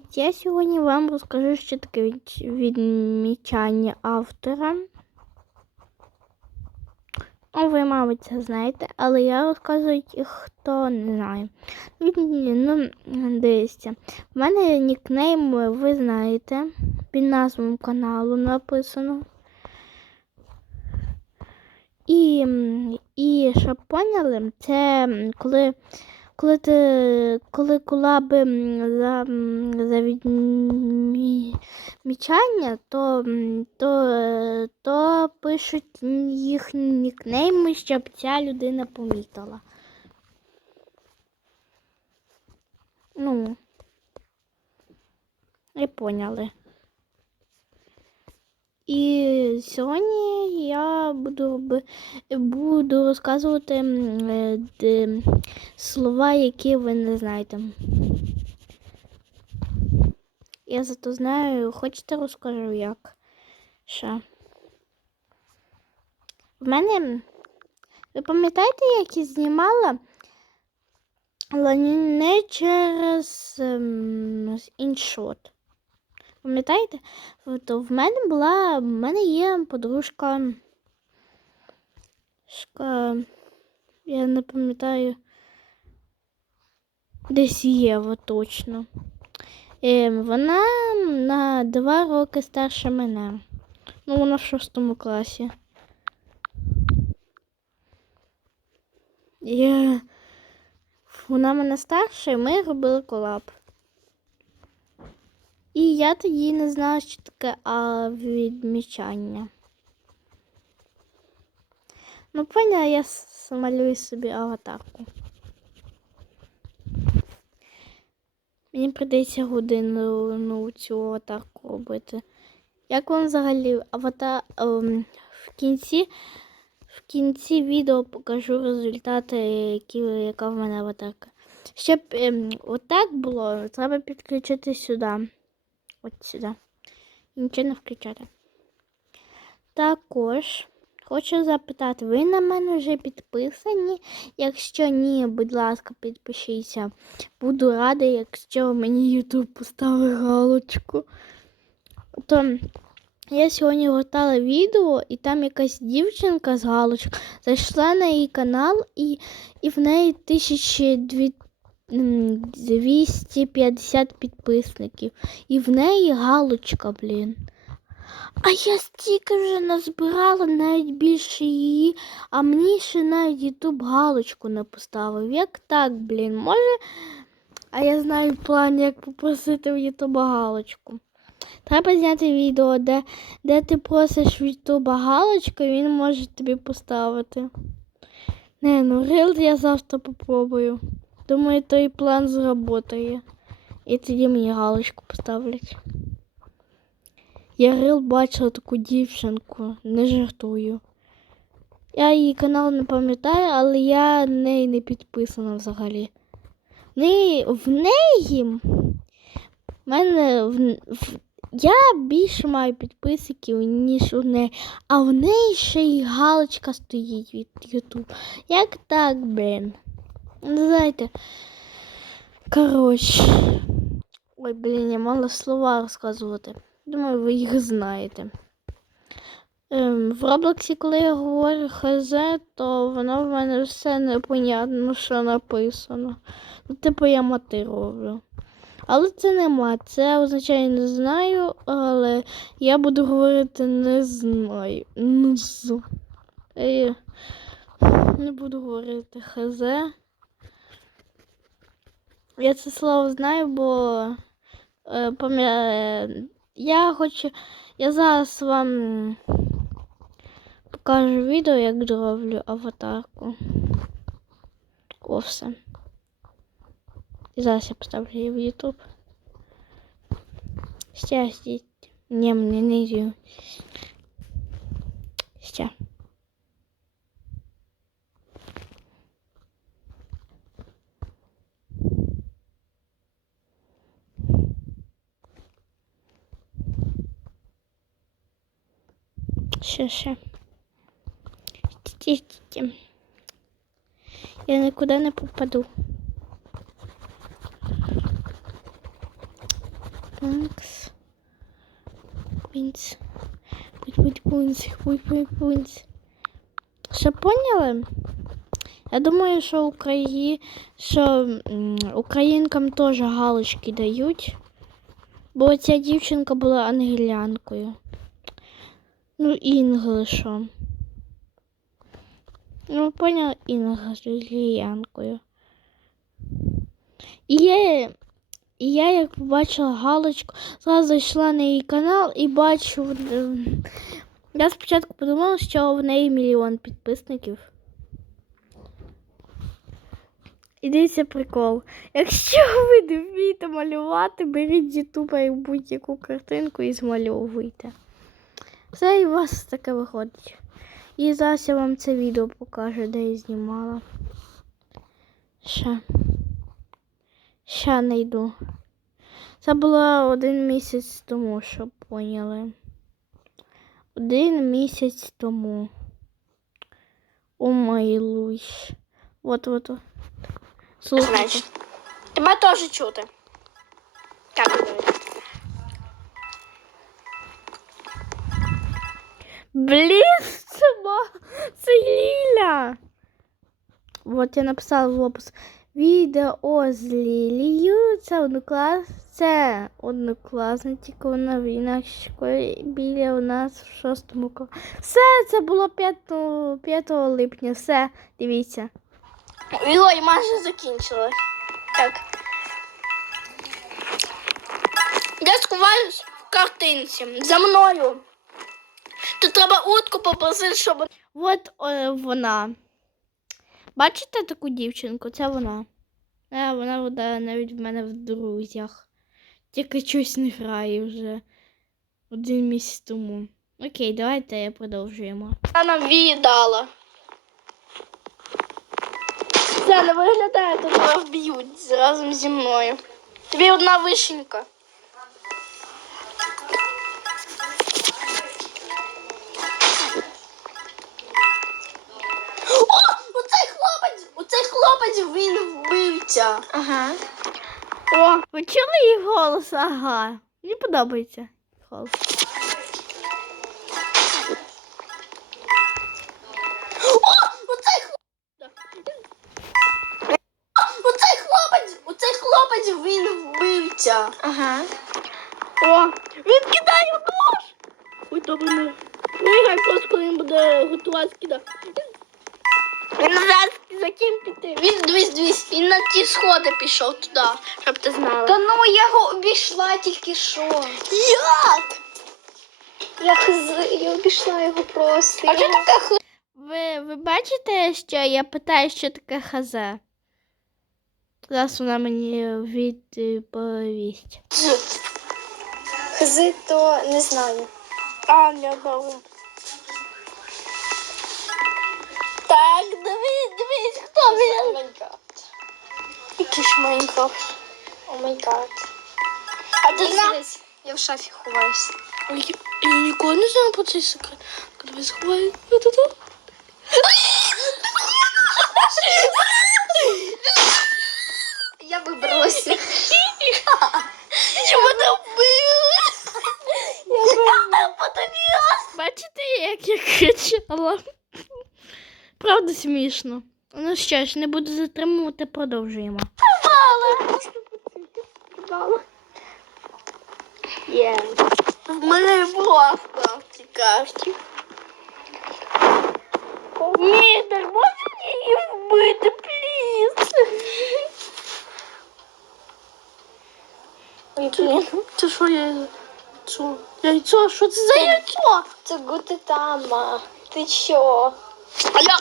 Привіт! Я сьогодні вам розкажу, що таке відмічання автора. Ну, ви, мабуть, це знаєте, але я розказую ті, хто не знає. Ну, дивіться, в мене нікнейм, ви знаєте, під назвою каналу написано. І, і щоб поняли, це коли коли ти коли колаби м, за, за відмічання, то, то, то пишуть їхні нікнейми, щоб ця людина помітила. Ну, ви поняли. І сьогодні я буду, буду розказувати е, слова, які ви не знаєте. Я зато знаю, хочете розкажу як. Ще. В мене. Ви пам'ятаєте, як я знімала? Але не через ем, іншот. Пам'ятаєте? То в мене була, в мене є подружка. Я не пам'ятаю. Десь Єва точно. Ем, вона на два роки старше мене. Ну, вона в шостому класі. Я... Вона мене старша, і ми робили колаб. І я тоді не знала, що таке а, відмічання. Ну, поняла, я малюю собі аватарку. Мені прийдеться годину ну, цю аватарку робити. Як вам взагалі аватар ем, в кінці в кінці відео покажу результати, які, яка в мене аватарка. Щоб ем, отак було, треба підключити сюди. От сюди. Нічого не включати. Також хочу запитати, ви на мене вже підписані? Якщо ні, будь ласка, підпишіться. Буду рада, якщо мені YouTube поставить галочку. То я сьогодні гортала відео, і там якась дівчинка з галочкою зайшла на її канал, і, і в неї 1250 підписників. І в неї галочка, блін. А я стільки вже назбирала навіть більше її, а мені ще навіть Ютуб галочку не поставив. Як так, блін? Може. А я знаю план, як попросити в Ютуба галочку. Треба зняти відео, де, де ти просиш в Ютуба галочку, і він може тобі поставити. Не, ну рил я завтра попробую. Думаю, той план зработає. І тоді мені галочку поставлять. Я рил бачила таку дівчинку, не жартую. Я її канал не пам'ятаю, але я неї не підписана взагалі. В неї, в неї в мене в, в, я більше маю підписників, ніж у неї, а в неї ще й галочка стоїть від Ютуб. Як так, блін? Не знаєте. Коротше. Ой, блін, я мала слова розказувати. Думаю, ви їх знаєте. Ем, в Роблоксі, коли я говорю хз, то воно в мене все непонятно, що написано. Ну, типу, я мати роблю. Але це не мат, це означає не знаю, але я буду говорити не знаю. Ну. Е, Не буду говорити хз. Я це слово знаю, бо е, я хочу. Я зараз вам покажу відео, як зроблю аватарку. О, все. І зараз я поставлю її в YouTube. Ще здесь. Не, мені не йду. Ще. Ще, ще. Стійте. Я нікуди не попаду. Такс. Путь, путь, пунц. Що поняли? Я думаю, що Украї... що українкам теж галочки дають. Бо ця дівчинка була ангелянкою. Ну, інглишом. Ну, ви поняли, інгліянкою. І я, і я як побачила галочку, зразу зайшла на її канал і бачу. Я спочатку подумала, що в неї мільйон підписників. І дивіться прикол. Якщо ви не вмієте малювати, беріть ютуба будь-яку картинку і змальовуйте. Все і у вас таке виходить. І зараз я вам це відео покажу, де я знімала. Ще. Ще не йду. Це було один місяць тому, щоб поняли. Один місяць тому. О май. Вот, вот, вот. Слухайте. Значить, тебе теж чути. Так, Блін, це, це Ліля. Вот я написала в опис. Відео з Лілією. Це одноклас... Це однокласники, вона в школі біля у нас в шостому класі. Все, це було 5, 5 липня. Все, дивіться. Ой, майже закінчилось. Так. Я сховаюсь в картинці. За мною. Тут треба утку попросити, щоб. От е, вона. Бачите таку дівчинку? Це вона. Е, вона буде навіть в мене в друзях. Тільки щось не грає вже один місяць тому. Окей, давайте продовжуємо. Вона нам віддала. Це не виглядає, то тебе вб'ють разом зі мною. Тобі одна вишенька. О, ви чули її голос? Ага. Мені подобається голос. О, оцей хлопець! Оцей хлопець! Оцей хлопець він вбивця. Ага. О, він кидає нож! Ой, добре, не. Пригай просто, коли він буде готувати кидати. Він зараз за ким піти. Він дивись, дивись, він на ті сходи пішов туди, щоб ти знала. Та ну я його обійшла тільки що. як? Я хз... я обійшла його просто. А Я що його- таке хли? Ви, ви бачите, що я питаю, що таке хазе? Зараз вона мені відповість. Хзи, то не знаю. А, не добре. Якийсь Майнкрафт. О май гад. А ти знаєш? Я в шафі ховаюся. Ой, Я ніколи не знаю про цей секрет. Коли ви сховаєте. Я вибралася. Чому ти вибралася. Бачите, як я кричала? Правда смішно. Ну що ж, не буду затримувати, продовжуємо. Є. В мене була в карті. Містер, можна її вбити, пліз? Це що я? Що? Яйцо? Що це за яйцо? Це гутитама. Ти що? А я...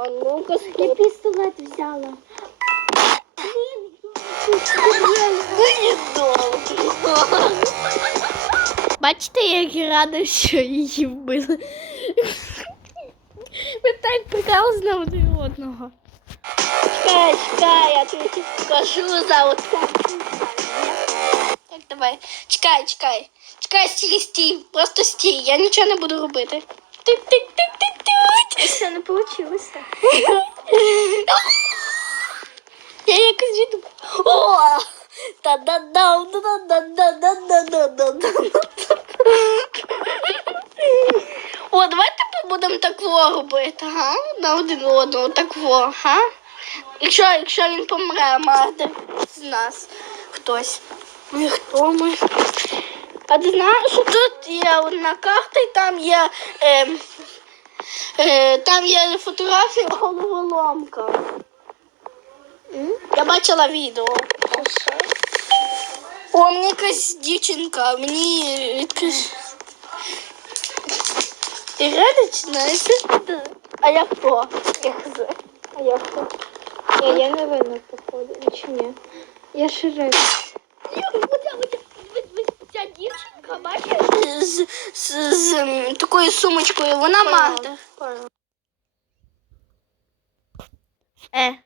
А ну-ка, Я пістолет взяла. Бачите, як я рада, що її вбили. Ви так прекрасно один одного. Чекай, чекай, я тобі скажу за. Так, давай. Чекай, чекай. Чекай, стій, стій. Просто стій. Я нічого не буду робити. Тик-тик-тик-тик-тик. Все не вийшло. Я якось віду. О! Та-да-дам, та-да-да-да-да-да-да-да-да. О, давайте будемо так робити, га? На один одного так во, га? Якщо, якщо він помре, мати з нас хтось. Ми хто ми? А ти знаєш, що тут є одна карта і там є. Е, там є фотографія головоломка. Я бачила відео. О, мені якась дівчинка, мені якась. Ти радич, знаєш? А я хто? Я хз. А я хто? Я, я не винна, походу, чи ні? Я шериф. Дівчинка, бачиш? З, з, з такою сумочкою, вона мати. Е,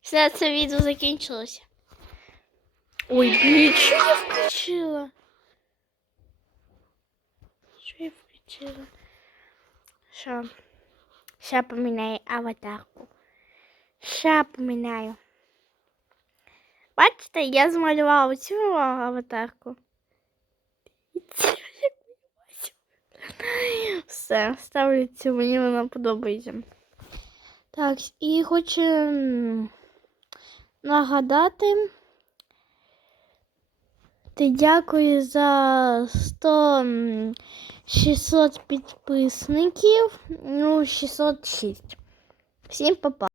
все це відео закінчилося. Ой, блін, що я включила? Що я включила? Що? Ще поміняю аватарку. Ще поміняю. Бачите, я змалювала цю аватарку. Все, ставлю цю, мені вона подобається. Так, і хочу нагадати. Ти дякую за 100 м, 600 підписників. Ну, 606. Всім па-па.